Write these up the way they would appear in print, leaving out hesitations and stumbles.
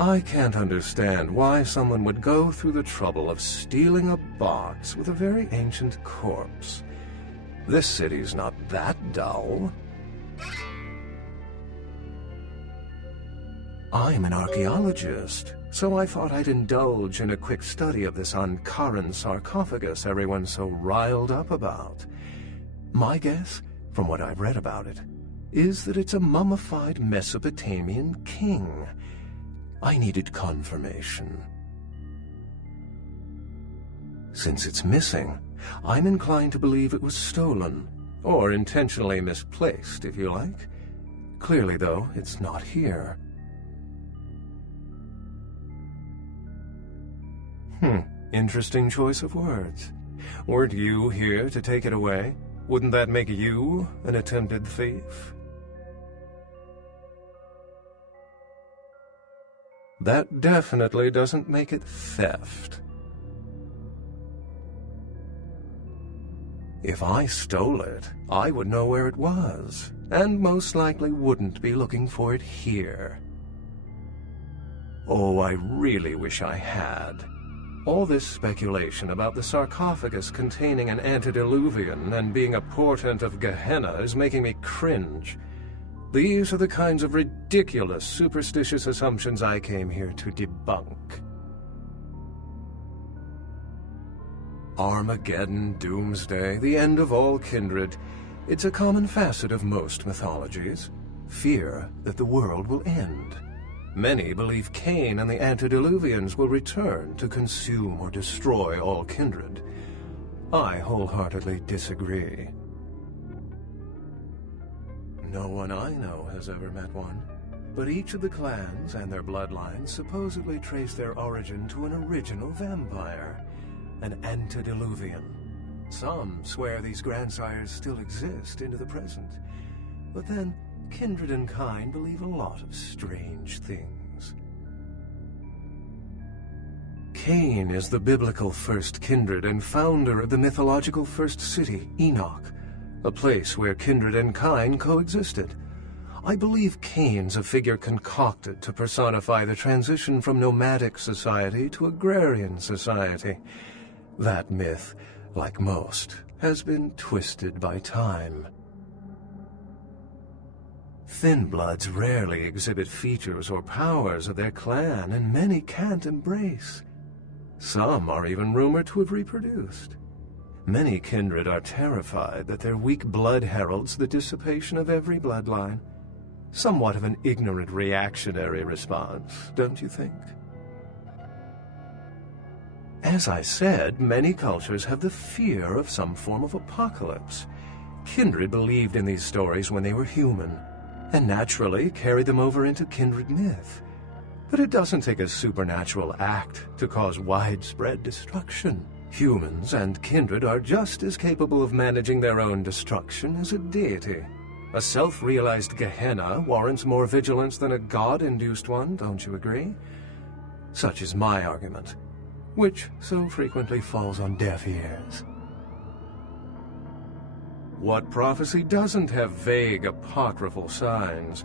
I can't understand why someone would go through the trouble of stealing a box with a very ancient corpse. This city's not that dull. I'm an archaeologist, so I thought I'd indulge in a quick study of this Ankaran sarcophagus everyone's so riled up about. My guess, from what I've read about it, is that it's a mummified Mesopotamian king. I needed confirmation. Since it's missing, I'm inclined to believe it was stolen, or intentionally misplaced, if you like. Clearly, though, it's not here. Interesting choice of words. Weren't you here to take it away? Wouldn't that make you an attempted thief? That definitely doesn't make it theft. If I stole it, I would know where it was, and most likely wouldn't be looking for it here. Oh, I really wish I had. All this speculation about the sarcophagus containing an antediluvian and being a portent of Gehenna is making me cringe. These are the kinds of ridiculous, superstitious assumptions I came here to debunk. Armageddon, doomsday, the end of all kindred. It's a common facet of most mythologies. fear that the world will end. Many believe Cain and the antediluvians will return to consume or destroy all kindred. I wholeheartedly disagree. No one I know has ever met one, but each of the clans and their bloodlines supposedly trace their origin to an original vampire, an antediluvian. Some swear these grandsires still exist into the present, but then kindred and kind believe a lot of strange things. Cain is the biblical first kindred and founder of the mythological first city, Enoch, a place where kindred and kind coexisted. I believe Cain's a figure concocted to personify the transition from nomadic society to agrarian society. That myth, like most, has been twisted by time. Thin bloods rarely exhibit features or powers of their clan, and many can't embrace. Some are even rumored to have reproduced. Many kindred are terrified that their weak blood heralds the dissipation of every bloodline. Somewhat of an ignorant reactionary response, don't you think? As I said, many cultures have the fear of some form of apocalypse. Kindred believed in these stories when they were human, and naturally carried them over into kindred myth. But it doesn't take a supernatural act to cause widespread destruction. Humans and kindred are just as capable of managing their own destruction as a deity. A self-realized Gehenna warrants more vigilance than a god-induced one, don't you agree? Such is my argument, which so frequently falls on deaf ears. What prophecy doesn't have vague apocryphal signs?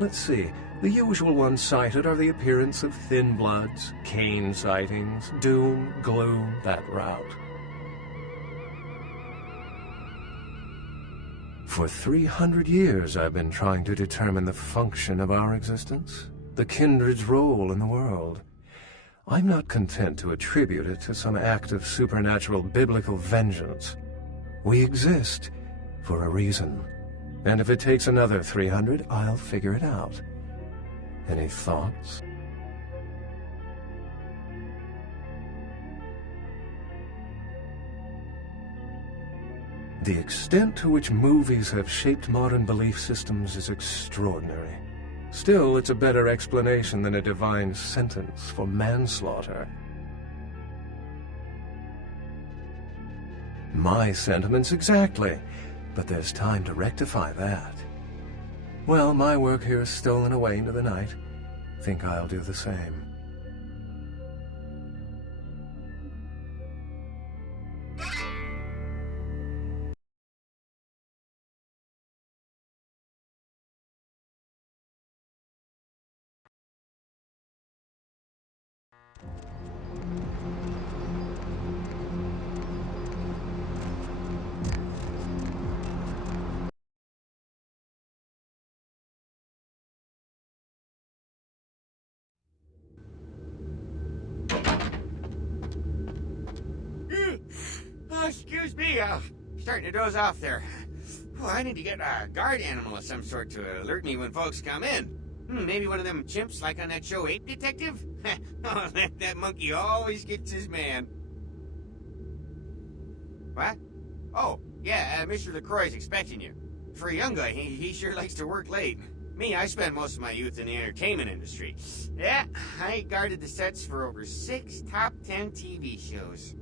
Let's see. The usual ones cited are the appearance of thin bloods, Cain sightings, doom, gloom, that route. For 300 years I've been trying to determine the function of our existence, the kindred's role in the world. I'm not content to attribute it to some act of supernatural biblical vengeance. We exist for a reason, and if it takes another 300, I'll figure it out. Any thoughts? The extent to which movies have shaped modern belief systems is extraordinary. Still, it's a better explanation than a divine sentence for manslaughter. My sentiments exactly, but there's time to rectify that. Well, my work here is stolen away into the night. Think I'll do the same. Excuse me, starting to doze off there. Oh, I need to get a guard animal of some sort to alert me when folks come in. Maybe one of them chimps like on that show Ape Detective? Oh, that monkey always gets his man. What? Oh, yeah, Mr. LaCroix's expecting you. For a young guy, he sure likes to work late. Me, I spent most of my youth in the entertainment industry. Yeah, I guarded the sets for over 6 top 10 TV shows.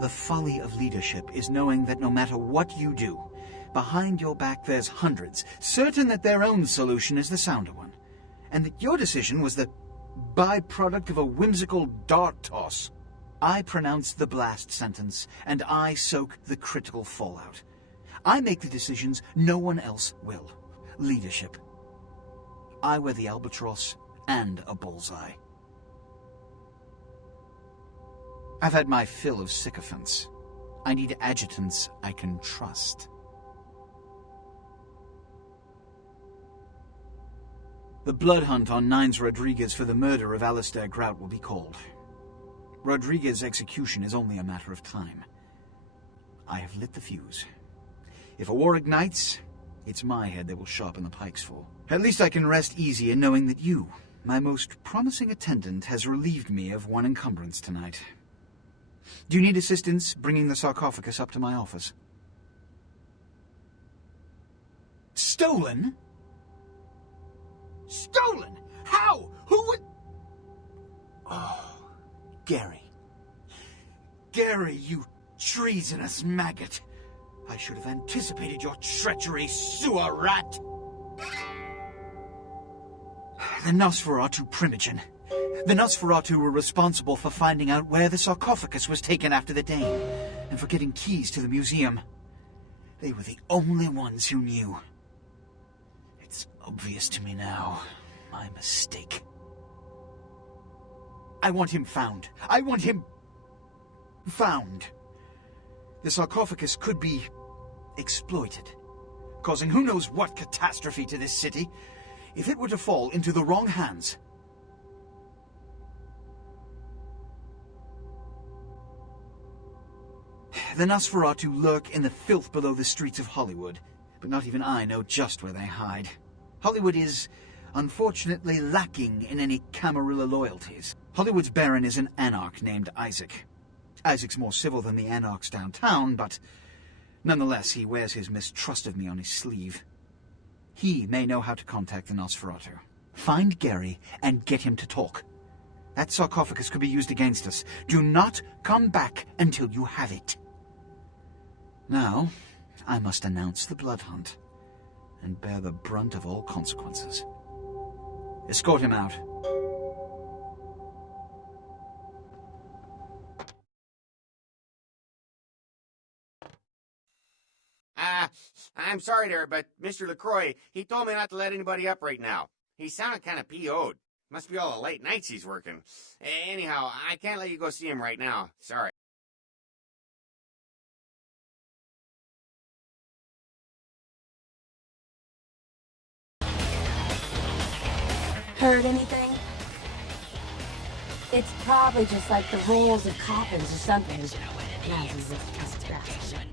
The folly of leadership is knowing that no matter what you do, behind your back there's hundreds, certain that their own solution is the sounder one, and that your decision was the byproduct of a whimsical dart toss. I pronounce the blast sentence, and I soak the critical fallout. I make the decisions no one else will. Leadership. I wear the albatross and a bullseye. I've had my fill of sycophants. I need adjutants I can trust. The blood hunt on Nines Rodriguez for the murder of Alistair Grout will be called. Rodriguez's execution is only a matter of time. I have lit the fuse. If a war ignites, it's my head they will sharpen the pikes for. At least I can rest easy in knowing that you, my most promising attendant, has relieved me of one encumbrance tonight. Do you need assistance bringing the sarcophagus up to my office? Stolen? Stolen? How? Who would... Oh, Gary. Gary, you treasonous maggot. I should have anticipated your treachery, sewer rat. The Nosferatu Primogen. The Nosferatu were responsible for finding out where the sarcophagus was taken after the Dane, and for getting keys to the museum. They were the only ones who knew. It's obvious to me now. My mistake. I want him found. I want him... found. The sarcophagus could be exploited, causing who knows what catastrophe to this city, if it were to fall into the wrong hands. The Nosferatu lurk in the filth below the streets of Hollywood, but not even I know just where they hide. Hollywood is, unfortunately, lacking in any Camarilla loyalties. Hollywood's Baron is an anarch named Isaac. Isaac's more civil than the anarchs downtown, but nonetheless he wears his mistrust of me on his sleeve. He may know how to contact the Nosferatu. Find Gary and get him to talk. That sarcophagus could be used against us. Do not come back until you have it. Now, I must announce the blood hunt and bear the brunt of all consequences. Escort him out. I'm sorry there, but Mr. LaCroix, he told me not to let anybody up right now. He sounded kind of PO'd. Must be all the late nights he's working. Anyhow, I can't let you go see him right now. Sorry. Heard anything? It's probably just like the rolls of coffins or something. Nazis have